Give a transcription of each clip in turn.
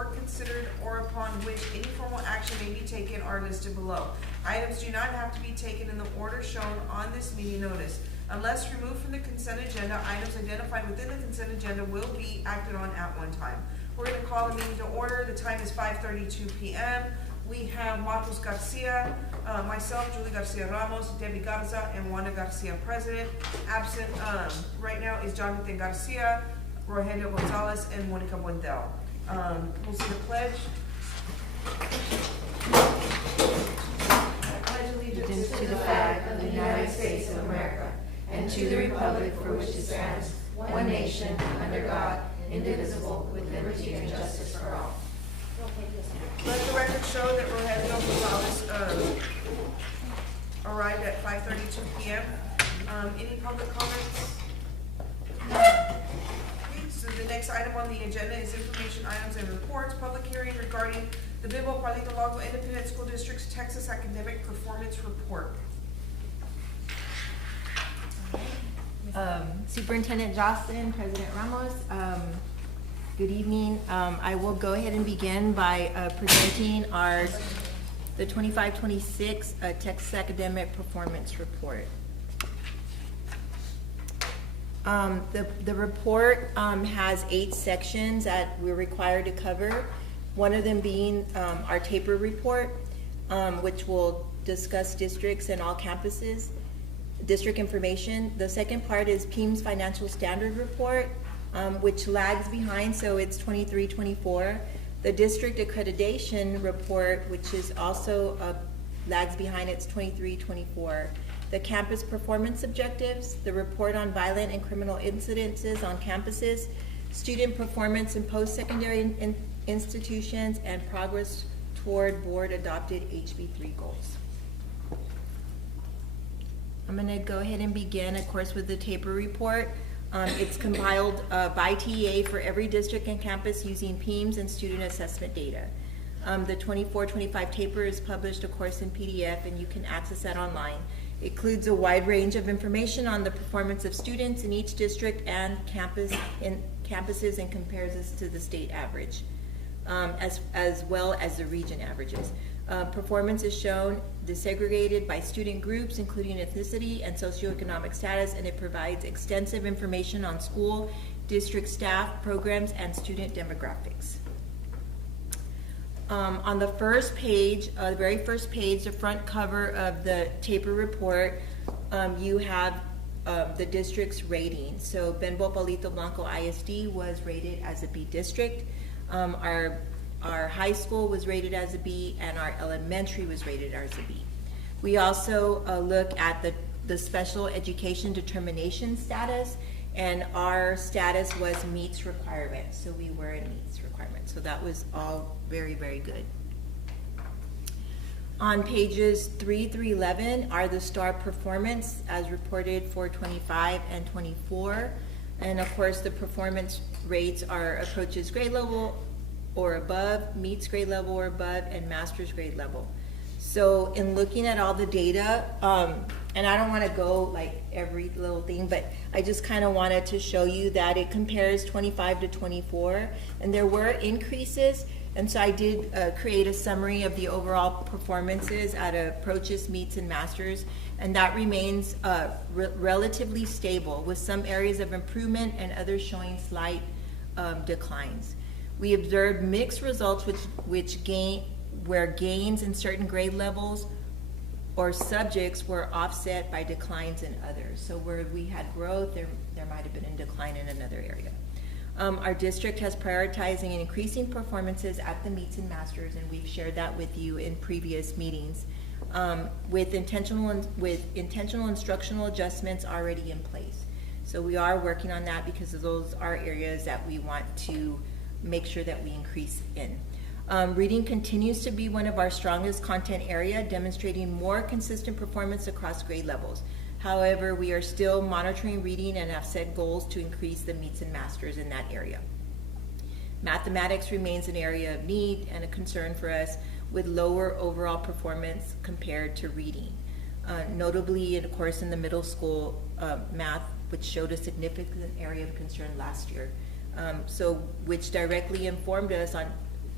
or considered or upon which any formal action may be taken are listed below. Items do not have to be taken in the order shown on this meeting notice. Unless removed from the consent agenda, items identified within the consent agenda will be acted on at one time. We're going to call the meeting to order. The time is 5:32 p.m. We have Marcos Garcia, myself, Julie Garcia Ramos, Debbie Garza, and Wanda Garcia, President. Absent right now is Jonathan Garcia, Rogelio Gonzalez, and Monica Buendel. We'll see the pledge. I pledge allegiance to the flag of the United States of America and to the republic for which it stands, one nation, under God, indivisible, with liberty and justice for all. Let the record show that Rogelio Gonzalez arrived at 5:32 p.m. Any public comments? So the next item on the agenda is information items and reports. Public hearing regarding the Bimbo Palito Lago Independent School District's Texas Academic Performance Report. Superintendent Jocelyn, President Ramos, good evening. I will go ahead and begin by presenting the 25-26 Texas Academic Performance Report. The report has 8 sections that we're required to cover. One of them being our TAPER report, which will discuss districts and all campuses, district information. The second part is PEIMS Financial Standard Report, which lags behind, so it's 23-24. The District Accreditation Report, which is also lags behind, it's 23-24. The Campus Performance Objectives, the Report on Violent and Criminal Incidences on Campuses, Student Performance in Post-Secondary Institutions, and Progress Toward Board-Adopted HB3 Goals. I'm going to go ahead and begin, of course, with the TAPER report. It's compiled by TEA for every district and campus using PEIMS and student assessment data. The 24-25 TAPER is published, of course, in PDF, and you can access that online. It includes a wide range of information on the performance of students in each district and campuses, and compares us to the state average, as well as the region averages. Performance is shown desegregated by student groups, including ethnicity and socioeconomic status, and it provides extensive information on school, district staff, programs, and student demographics. On the first page, the very first page, the front cover of the TAPER report, you have the district's rating. So Benbo Palito Blanco ISD was rated as a B district. Our high school was rated as a B, and our elementary was rated as a B. We also look at the special education determination status, and our status was meets requirements. So we were in meets requirements. So that was all very, very good. On pages 3 through 11 are the STAR performance as reported for 25 and 24. And of course, the performance rates are approaches grade level or above, meets grade level or above, and master's grade level. So in looking at all the data, and I don't want to go like every little thing, but I just kind of wanted to show you that it compares 25 to 24, and there were increases. And so I did create a summary of the overall performances at approaches, meets, and masters, and that remains relatively stable, with some areas of improvement and others showing slight declines. We observed mixed results where gains in certain grade levels or subjects were offset by declines in others. So where we had growth, there might have been a decline in another area. Our district has prioritizing and increasing performances at the meets and masters, and we've shared that with you in previous meetings, with intentional instructional adjustments already in place. So we are working on that because those are areas that we want to make sure that we increase in. Reading continues to be one of our strongest content area, demonstrating more consistent performance across grade levels. However, we are still monitoring reading and have set goals to increase the meets and masters in that area. Mathematics remains an area of need and a concern for us, with lower overall performance compared to reading. Notably, of course, in the middle school, math, which showed a significant area of concern last year. So which directly informed us on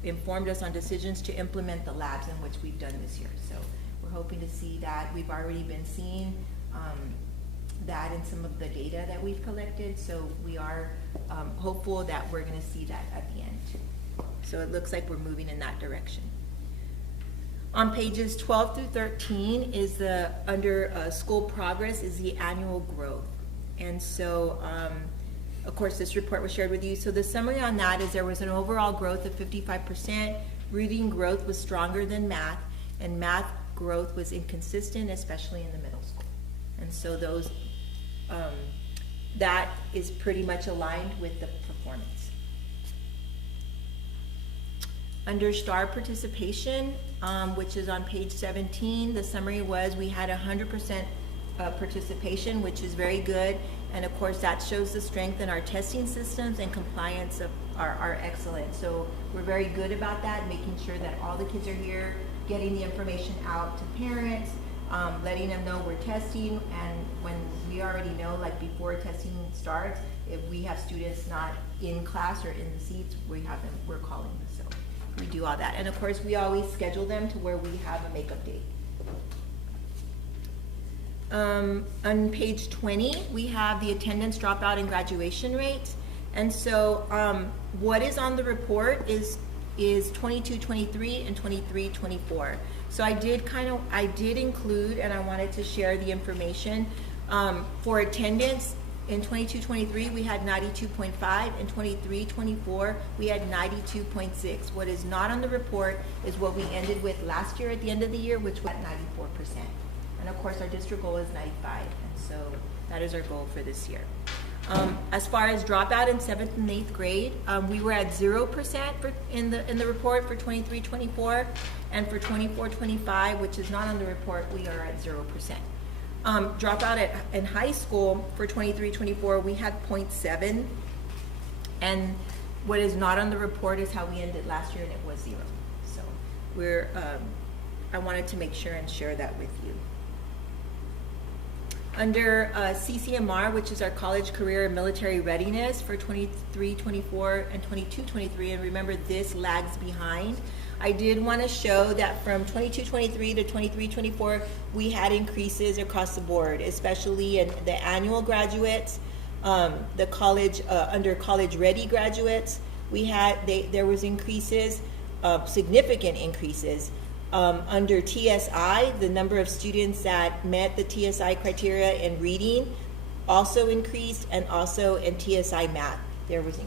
informed us on decisions to implement the labs in which we've done this year. So we're hoping to see that. We've already been seeing that in some of the data that we've collected, so we are hopeful that we're going to see that at the end. So it looks like we're moving in that direction. On pages 12 through 13 is the, under school progress, is the annual growth. And so, of course, this report was shared with you. So the summary on that is there was an overall growth of 55%. Reading growth was stronger than math, and math growth was inconsistent, especially in the middle school. And so those, that is pretty much aligned with the performance. Under STAR participation, which is on page 17, the summary was we had 100% participation, which is very good. And of course, that shows the strength in our testing systems, and compliance are excellent. So we're very good about that, making sure that all the kids are here, getting the information out to parents, letting them know we're testing. And when we already know, like before testing starts, if we have students not in class or in the seats, we're calling them. So we do all that. And of course, we always schedule them to where we have a makeup date. On page 20, we have the attendance, dropout, and graduation rates. And so what is on the report is 22-23 and 23-24. So I did include, and I wanted to share the information for attendance. In 22-23, we had 92.5. In 23-24, we had 92.6. What is not on the report is what we ended with last year at the end of the year, which was at 94%. And of course, our district goal is 95, and so that is our goal for this year. As far as dropout in 7th and 8th grade, we were at 0% in the report for 23-24, and for 24-25, which is not on the report, we are at 0%. Dropout in high school for 23-24, we had 0.7, and what is not on the report is how we ended last year, and it was 0. So we're, I wanted to make sure and share that with you. Under CCMR, which is our college, career, and military readiness for 23-24 and 22-23, and remember this lags behind. I did want to show that from 22-23 to 23-24, we had increases across the board, especially in the annual graduates, the college, under college ready graduates, we had, there was increases, significant increases. Under TSI, the number of students that met the TSI criteria in reading also increased, and also in TSI math, there was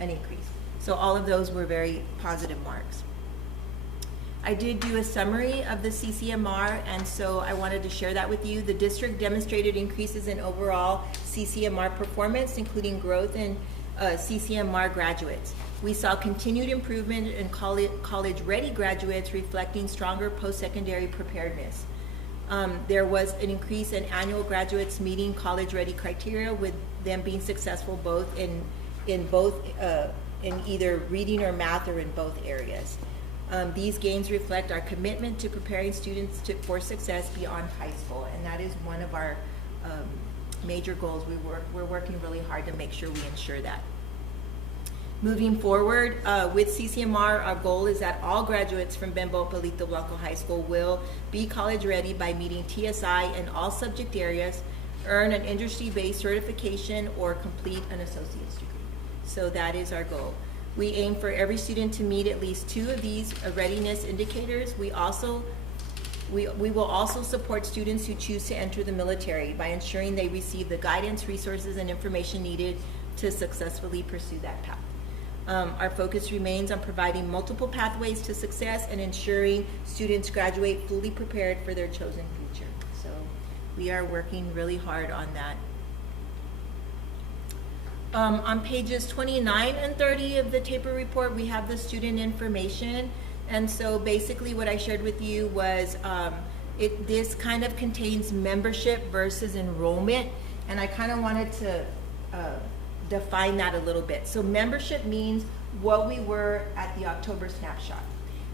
an increase. So all of those were very positive marks. I did do a summary of the CCMR, and so I wanted to share that with you. The district demonstrated increases in overall CCMR performance, including growth in CCMR graduates. We saw continued improvement in college-ready graduates, reflecting stronger post-secondary preparedness. There was an increase in annual graduates meeting college-ready criteria, with them being successful both in either reading or math, or in both areas. These gains reflect our commitment to preparing students for success beyond high school, and that is one of our major goals. We're working really hard to make sure we ensure that. Moving forward with CCMR, our goal is that all graduates from Bembo Palito Blanco High School will be college ready by meeting TSI in all subject areas, earn an industry-based certification, or complete an associate's degree. So that is our goal. We aim for every student to meet at least 2 of these readiness indicators. We will also support students who choose to enter the military by ensuring they receive the guidance, resources, and information needed to successfully pursue that path. Our focus remains on providing multiple pathways to success and ensuring students graduate fully prepared for their chosen future. So we are working really hard on that. On pages 29 and 30 of the TAPER report, we have the student information. And so basically what I shared with you was this kind of contains membership versus enrollment. And I kind of wanted to define that a little bit. So membership means what we were at the October snapshot.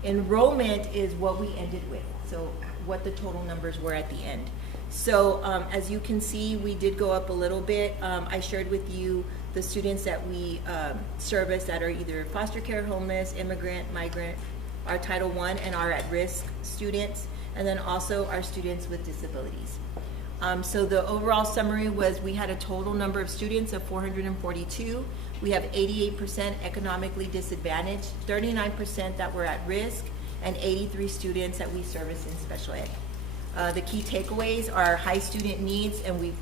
Enrollment is what we ended with, so what the total numbers were at the end. So as you can see, we did go up a little bit. I shared with you the students that we service that are either foster care, homeless, immigrant, migrant, our Title I and our at-risk students, and then also our students with disabilities. So the overall summary was we had a total number of students of 442. We have 88% economically disadvantaged, 39% that were at risk, and 83 students that we service in special ed. The key takeaways are high student needs, and we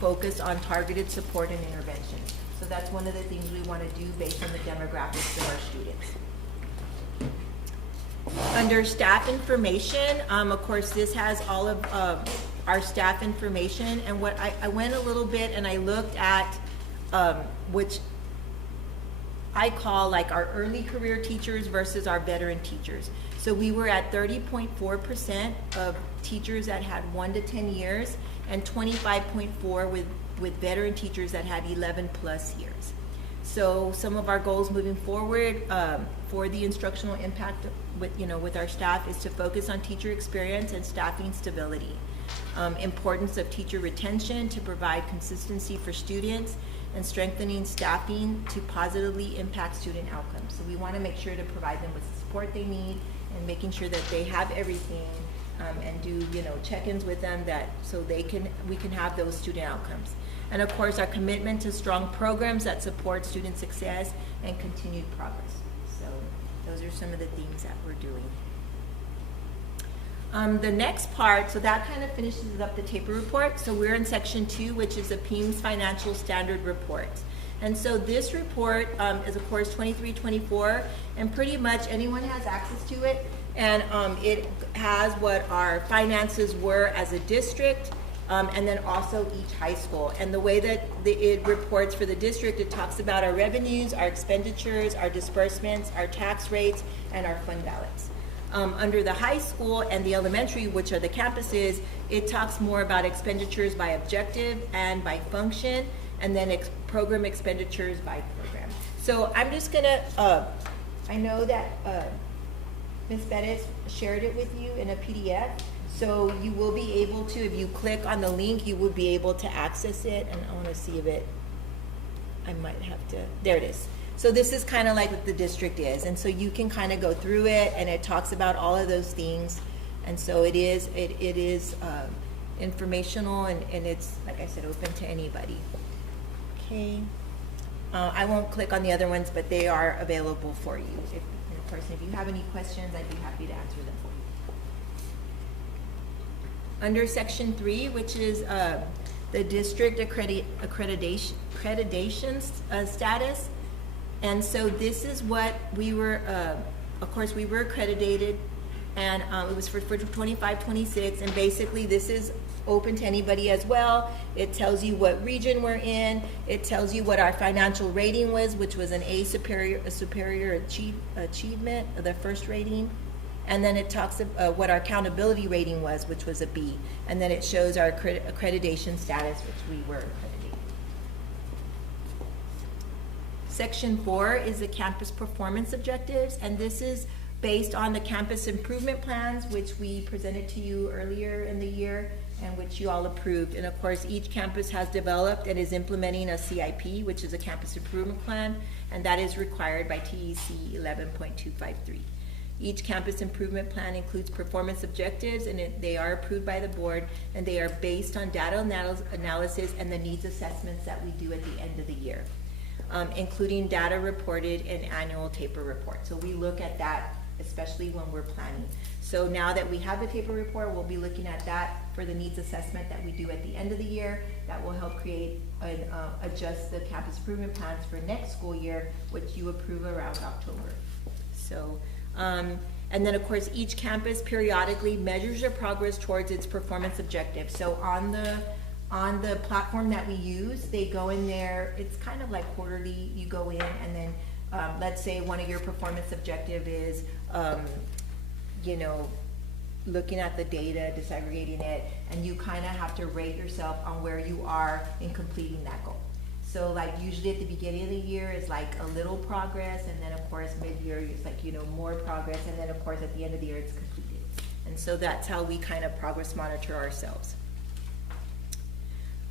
focus on targeted support and intervention. So that's one of the things we want to do based on the demographics of our students. Under staff information, of course, this has all of our staff information, and what I went a little bit and I looked at which I call like our early career teachers versus our veteran teachers. So we were at 30.4% of teachers that had 1 to 10 years, and 25.4 with veteran teachers that had 11 plus years. So some of our goals moving forward for the instructional impact with our staff is to focus on teacher experience and staffing stability. Importance of teacher retention to provide consistency for students, and strengthening staffing to positively impact student outcomes. So we want to make sure to provide them with the support they need and making sure that they have everything, and do check-ins with them so we can have those student outcomes. And of course, our commitment to strong programs that support student success and continued progress. So those are some of the things that we're doing. The next part, so that kind of finishes up the TAPER report. So we're in section 2, which is the PEIMS Financial Standard Report. And so this report is of course 23-24, and pretty much anyone has access to it. And it has what our finances were as a district, and then also each high school. And the way that it reports for the district, it talks about our revenues, our expenditures, our disbursements, our tax rates, and our fund balance. Under the high school and the elementary, which are the campuses, it talks more about expenditures by objective and by function, and then program expenditures by program. So I'm just gonna, I know that Ms. Bettis shared it with you in a PDF, so you will be able to, if you click on the link, you would be able to access it, and I wanna see if I might have to, there it is. So this is kind of like what the district is, and so you can kind of go through it, and it talks about all of those things, and so it is informational, and it's, like I said, open to anybody. Okay, I won't click on the other ones, but they are available for you. And of course, if you have any questions, I'd be happy to answer them for you. Under section 3, which is the district accreditation status. And so this is what we were, of course, we were accredited, and it was for 25-26, and basically this is open to anybody as well. It tells you what region we're in. It tells you what our financial rating was, which was an A superior achievement, the first rating. And then it talks about what our accountability rating was, which was a B. And then it shows our accreditation status, which we were accredited. Section 4 is the campus performance objectives, and this is based on the campus improvement plans, which we presented to you earlier in the year and which you all approved. And of course, each campus has developed and is implementing a CIP, which is a campus improvement plan, and that is required by TEC 11.253. Each campus improvement plan includes performance objectives, and they are approved by the board, and they are based on data analysis and the needs assessments that we do at the end of the year. Including data reported in annual TAPER report. So we look at that, especially when we're planning. So now that we have the TAPER report, we'll be looking at that for the needs assessment that we do at the end of the year. That will help create and adjust the campus improvement plans for next school year, which you approve around October. So, and then of course, each campus periodically measures their progress towards its performance objectives. So on the platform that we use, they go in there, it's kind of like quarterly, you go in, and then let's say one of your performance objective is, looking at the data, disaggregating it, and you kind of have to rate yourself on where you are in completing that goal. So like usually at the beginning of the year is like a little progress, and then of course mid-year it's like, more progress, and then of course at the end of the year it's completed. And so that's how we kind of progress monitor ourselves.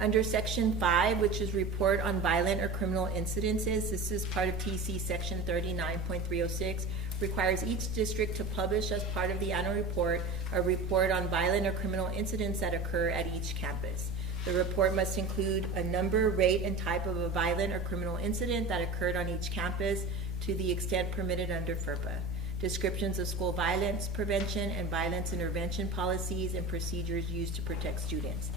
Under section 5, which is report on violent or criminal incidences, this is part of TC section 39.306, requires each district to publish as part of the annual report a report on violent or criminal incidents that occur at each campus. The report must include a number, rate, and type of a violent or criminal incident that occurred on each campus to the extent permitted under FERPA. Descriptions of school violence prevention and violence intervention policies and procedures used to protect students.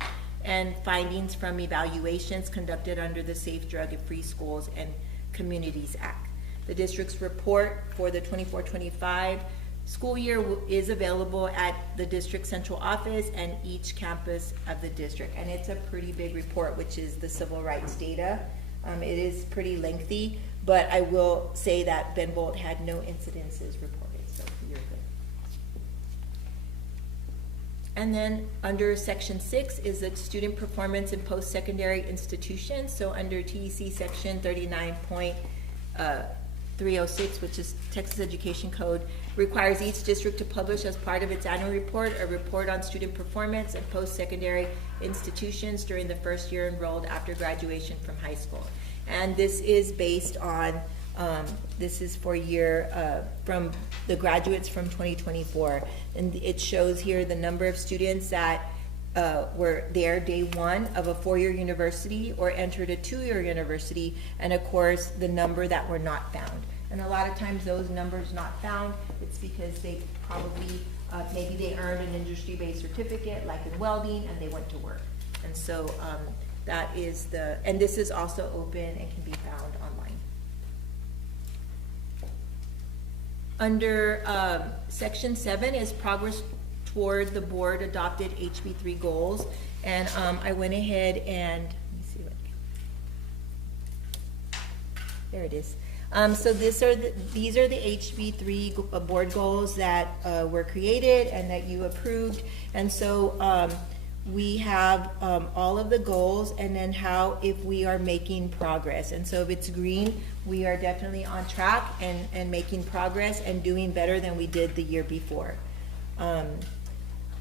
And findings from evaluations conducted under the Safe Drug and Free Schools and Communities Act. The district's report for the 24-25 school year is available at the district central office and each campus of the district. And it's a pretty big report, which is the civil rights data. It is pretty lengthy, but I will say that Ben Bolt had no incidences reported, so you're good. And then under section 6 is the student performance in post-secondary institutions. So under TEC section 39.306, which is Texas Education Code, requires each district to publish as part of its annual report a report on student performance in post-secondary institutions during the first year enrolled after graduation from high school. And this is based on, this is for year, from the graduates from 2024. And it shows here the number of students that were there day one of a 4-year university or entered a 2-year university, and of course the number that were not found. And a lot of times those numbers not found, it's because they probably, maybe they earned an industry-based certificate like in welding and they went to work. And so that is the, and this is also open and can be found online. Under section 7 is progress toward the board adopted HB3 goals. And I went ahead and, let me see what, there it is. So these are the HB3 board goals that were created and that you approved. And so we have all of the goals and then how if we are making progress. And so if it's green, we are definitely on track and making progress and doing better than we did the year before.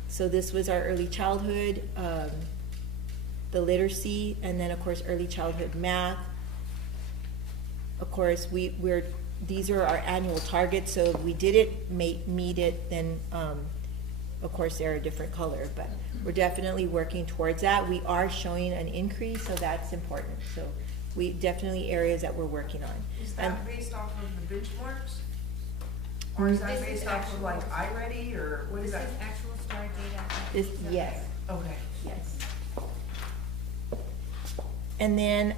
So this was our early childhood, the literacy, and then of course early childhood math. Of course, these are our annual targets, so if we didn't meet it, then of course they're a different color, but we're definitely working towards that. We are showing an increase, so that's important. So we definitely areas that we're working on. Is that based off of the benchmarks? Or is that based off of like iReady, or what is that? This is actual STAR data. Yes. Okay. Yes. And then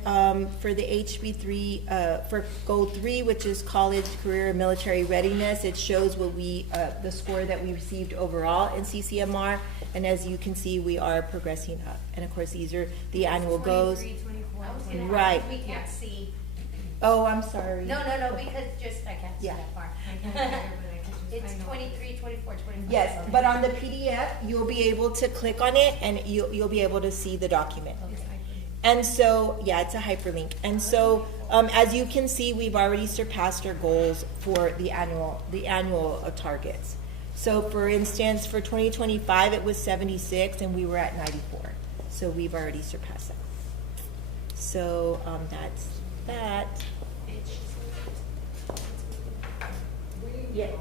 for the HB3, for Goal 3, which is college, career, and military readiness, it shows what we, the score that we received overall in CCMR. And as you can see, we are progressing up. And of course, these are the annual goals. 23, 24, Right. We can't see. Oh, I'm sorry. No, because just, I can't see Yeah. that far. It's 23, 24, 25. Yes, but on the PDF, you'll be able to click on it and you'll be able to see the document. Okay. And so, yeah, it's a hyperlink. And so, as you can see, we've already surpassed our goals for the annual targets. So, for instance, for 2025, it was 76, and we were at 94. So we've already surpassed that. So that's that. Yeah.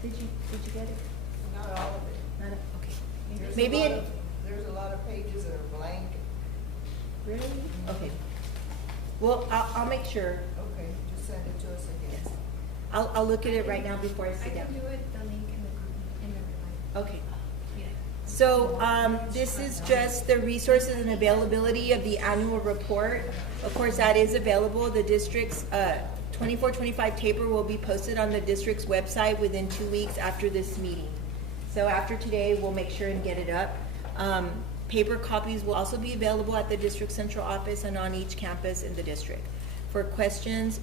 Did you get it? Not all of it. Not a, okay. There's Maybe a lot it. of- There's a lot of pages that are blank. Really? Okay. Well, I'll make sure. Okay, just send it to us again. I'll look at it right now before I I sit can down. do it, the link in the group, in the reminder. Okay. Yeah. So this is just the resources and availability of the annual report. Of course, that is available. The district's 24-25 taper will be posted on the district's website within 2 weeks after this meeting. So after today, we'll make sure and get it up. Paper copies will also be available at the district central office and on each campus in the district. For questions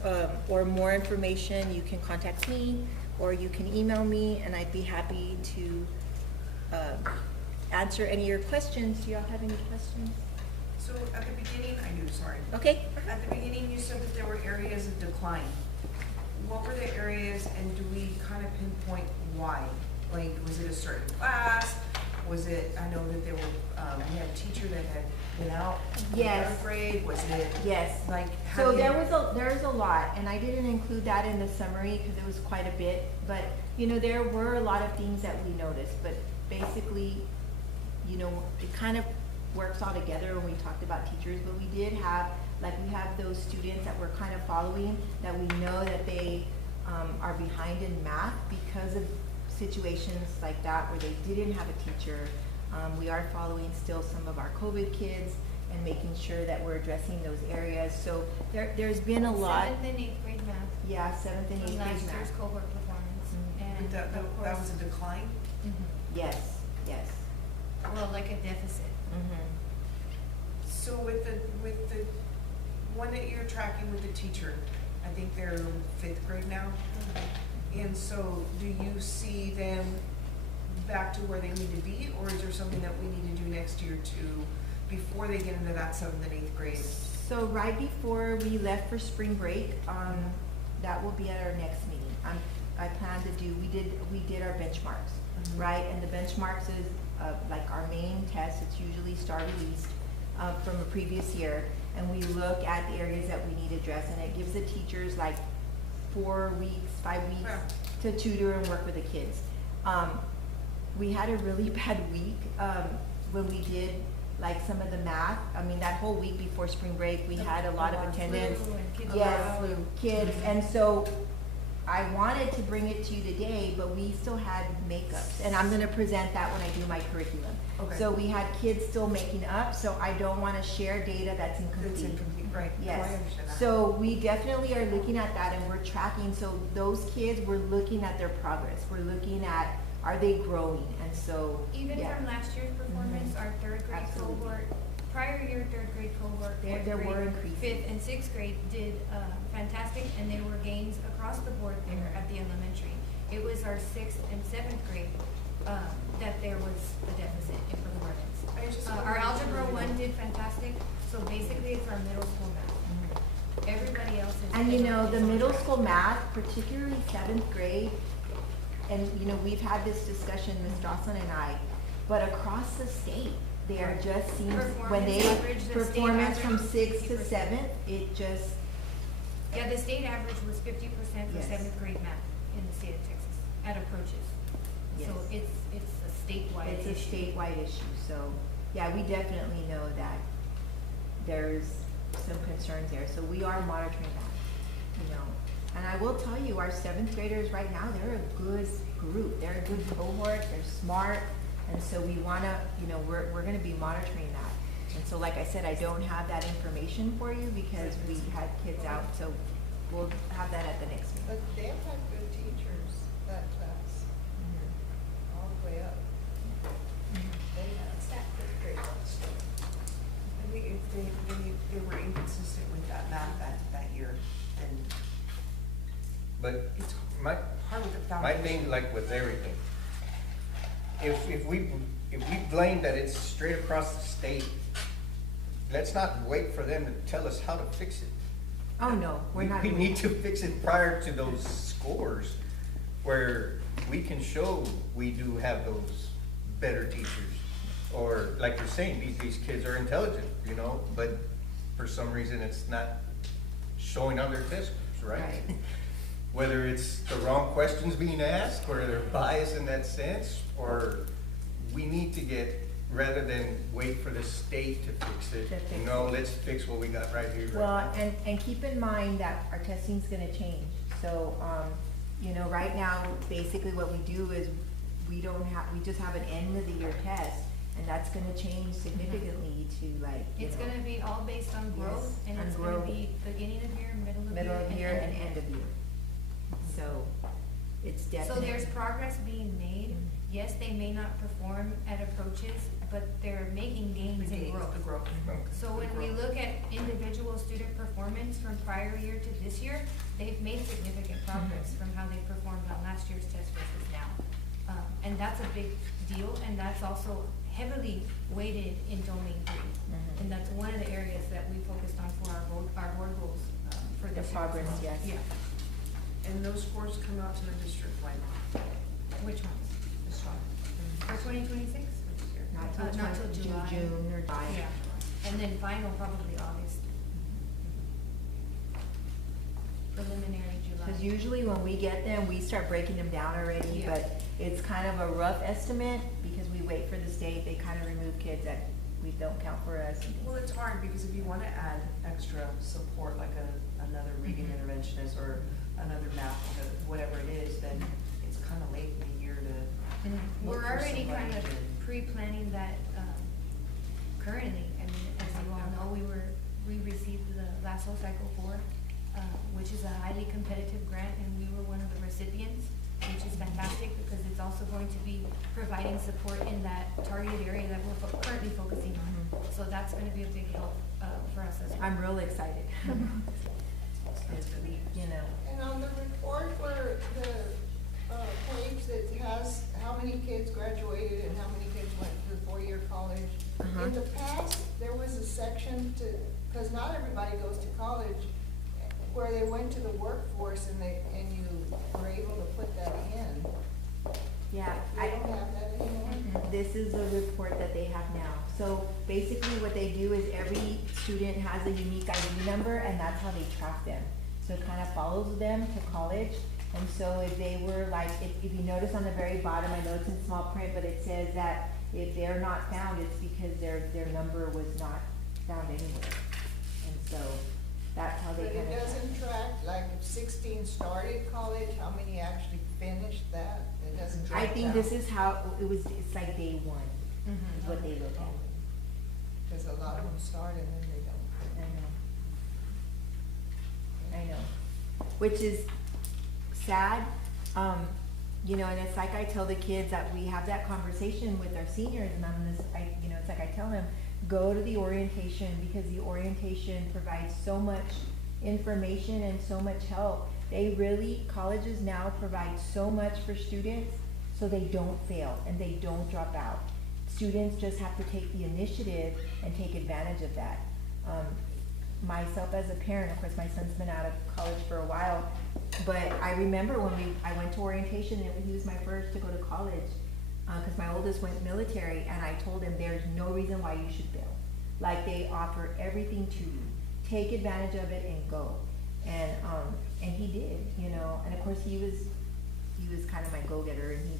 or more information, you can contact me or you can email me, and I'd be happy to answer any of your questions. Do y'all have any questions? So at the beginning, I do, sorry. Okay. At the beginning, you said that there were areas of decline. What were the areas, and do we kind of pinpoint why? Like, was it a certain class, Was it, I know that there were, we had a teacher that had been out in Yes. third grade, was it Yes. like, how So do you? there's a lot, and I didn't include that in the summary because it was quite a bit, but, there were a lot of things that we noticed, but basically, it kind of works all together when we talked about teachers, but we did have, we have those students that we're kind of following, that we know that they, are behind in math because of situations like that where they didn't have a teacher. We are following still some of our COVID kids and making sure that we're addressing those areas. So there's been a lot. Seventh and eighth grade math. Yeah, seventh and From eighth last grade year's math. cohort performance. Mhm. And That of was course, a decline? Yes, yes. well, like a deficit. So with the one that you're tracking with the teacher, I think they're fifth grade now. And so do you see them back to where they need to be, or is there something that we need to do next year before they get into that seventh and eighth grade? So right before we left for spring break, that will be at our next meeting. I plan to do, we did our benchmarks, Mhm. right? And the benchmarks is, like our main test, it's usually star released, from a previous year. And we look at the areas that we need to address, and it gives the teachers like 4 weeks, 5 weeks Yeah. to tutor and work with the kids. We had a really bad week, when we did like some of the math. I mean, that whole week before spring break, we had a lot of attendance. Flu and kids Yes, were out. kids, and so I wanted to bring it to you today, but we still had makeups, and I'm gonna present that when I do my curriculum. Okay. So we had kids still making up, so I don't wanna share data that's That's incomplete. incomplete, right? No, I Yes, understand that. so we definitely are looking at that, and we're tracking, so those kids, we're looking at their progress, we're looking at, are they growing, and so, Even yeah. from last year's performance, our third grade Absolutely. cohort, prior year third grade cohort, There- fourth there were grade, increases. fifth and sixth grade did fantastic, and there were gains across the board there Mhm. at the elementary. It was our sixth and seventh grade that there was a deficit in performance. I just Our wanna make algebra sure, one did fantastic, so basically it's our middle school math. Everybody else is. And the is on middle track. school math, particularly seventh grade, and we've had this discussion, Ms. Jocelyn and I, but across the state, they are just seems, when Performance they, average, the state performance from average is 6th to 50%. 7th, it just, Yeah, the state average was 50% for Yes. seventh grade math in the state of Texas at approaches. So Yes. it's a statewide it's issue. a statewide issue, so, yeah, we definitely know that there's some concerns there, so we are monitoring that, And I will tell you, our 7th graders right now, they're a good group, they're a good cohort, they're smart, and so we wanna, we're gonna be monitoring that. And so, like I said, I don't have that information for you because we had kids out, so we'll have that at the next meeting. But they have had good teachers, that class, all the way up. They have good grade ones. I think if they were inconsistent with that math that year, and But it's my, hard with the my foundation. thing, like with everything, if we blame that it's straight across the state, let's not wait for them to tell us how to fix it. Oh, no, we're not. We need to fix it prior to those scores where we can show we do have those better teachers. Or like you're saying, these kids are intelligent, but for some reason it's not showing on their test scores, right? Right. Whether it's the wrong questions being asked, or they're biased in that sense, or we need to get, rather than wait for the state to fix it, To fix it. let's fix what we got right here, right Well, now. and keep in mind that our testing's gonna change, so, right now, basically what we do is, we just have an end of the year test, and that's gonna change significantly to like, It's gonna be all based on growth, Yes, and on it's gonna growth. be beginning of year, middle of year and end end of year. So, it's So definitely. there's progress being made. Yes, they may not perform at approaches, but they're making gains in growth. The growth. Okay. So when we look at individual student performance from prior year to this year, they've made significant progress from how they performed on last year's test versus now. And that's a big deal, and that's also heavily weighted in domain 3. Mhm. And that's one of the areas that we focused on for our board goals for The this year. progress, yes. Yeah, And those scores come out to the district when? which ones? This one. For 2026? Not till Not till July. June or July. Yeah, and then final probably August. Preliminary July. Because usually when we get them, we start breaking them down already, Yeah. but it's kind of a rough estimate because we wait for the state, they kind of remove kids that we don't count for us and things. Well, it's hard because if you wanna add extra support, like another reading Mhm. interventionist or another math, whatever it is, then it's kinda late in the year to And look we're for already somebody kind of to- pre-planning that, currently. I mean, as you all know, we received the LASSO Cycle 4, which is a highly competitive grant, and we were one of the recipients, which is fantastic because it's also going to be providing support in that targeted area that we're currently focusing on. Mhm. So that's gonna be a big help, for us as well. I'm real excited. It's gonna be- You know, And on the report where the, page that has how many kids graduated and how many kids went to the four-year college. Uh-huh. In the past, there was a section to, cause not everybody goes to college, where they went to the workforce and you were able to put that in. yeah, I don't have that anymore. This is the report that they have now. So basically what they do is every student has a unique ID number and that's how they track them. So it kind of follows them to college. And so if they were like, if you notice on the very bottom, I know it's in small print, but it says that if they're not found, it's because their number was not found anywhere. And so that's how they But kind it of. doesn't track, like if 16 started college, how many actually finished that? It doesn't track I think that. this is how, it's like day one, Mhm. is what they look at. Cause a lot of them start and then they don't. I know, which is sad, you know, and it's like I tell the kids that we have that conversation with our seniors, and you know, it's like I tell them, go to the orientation, because the orientation provides so much information and so much help. Colleges now provide so much for students, so they don't fail and they don't drop out. Students just have to take the initiative and take advantage of that. Myself as a parent, of course, my son's been out of college for a while, but I remember when I went to orientation, and he was my first to go to college, cause my oldest went military, and I told him there's no reason why you should fail. Like, they offer everything to you, take advantage of it and go. And he did, you know, and of course he was kind of my go-getter, and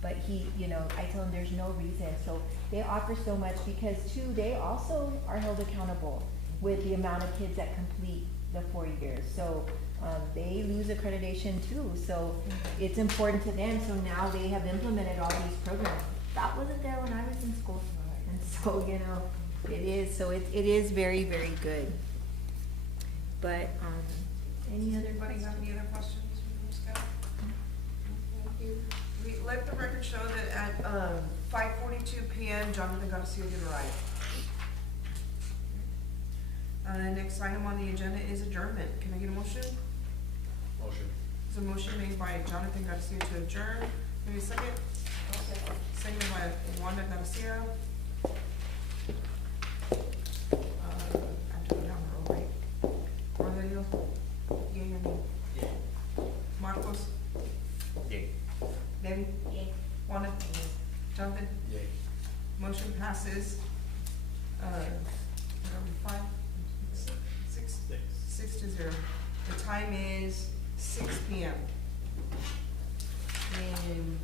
but he, you know, I tell him there's no reason. So they offer so much because too, they also are held accountable with the amount of kids that complete the 4 years. So, they lose accreditation too, so it's important to them, so now they have implemented all these programs. That wasn't there when I was in school, and so, you know, it is very, very good. But, any other Anybody have any other questions from Scott? Thank you. Let the record show that at 5:42 PM, Jonathan Garcia did arrive. Next item on the agenda is adjournment. Can I get a motion? Motion. There's a motion made by Jonathan Garcia to adjourn. Give me a second. Seconded by Wanda Garcia. I have to go down the road, right? Aurelio, yea or nay? Yeah. Marcos, Yay. Debbie, Yay. Wanda, Jonathan. Yay. Motion passes, what are we, 5, 6, 6-0. The time is 6 PM. And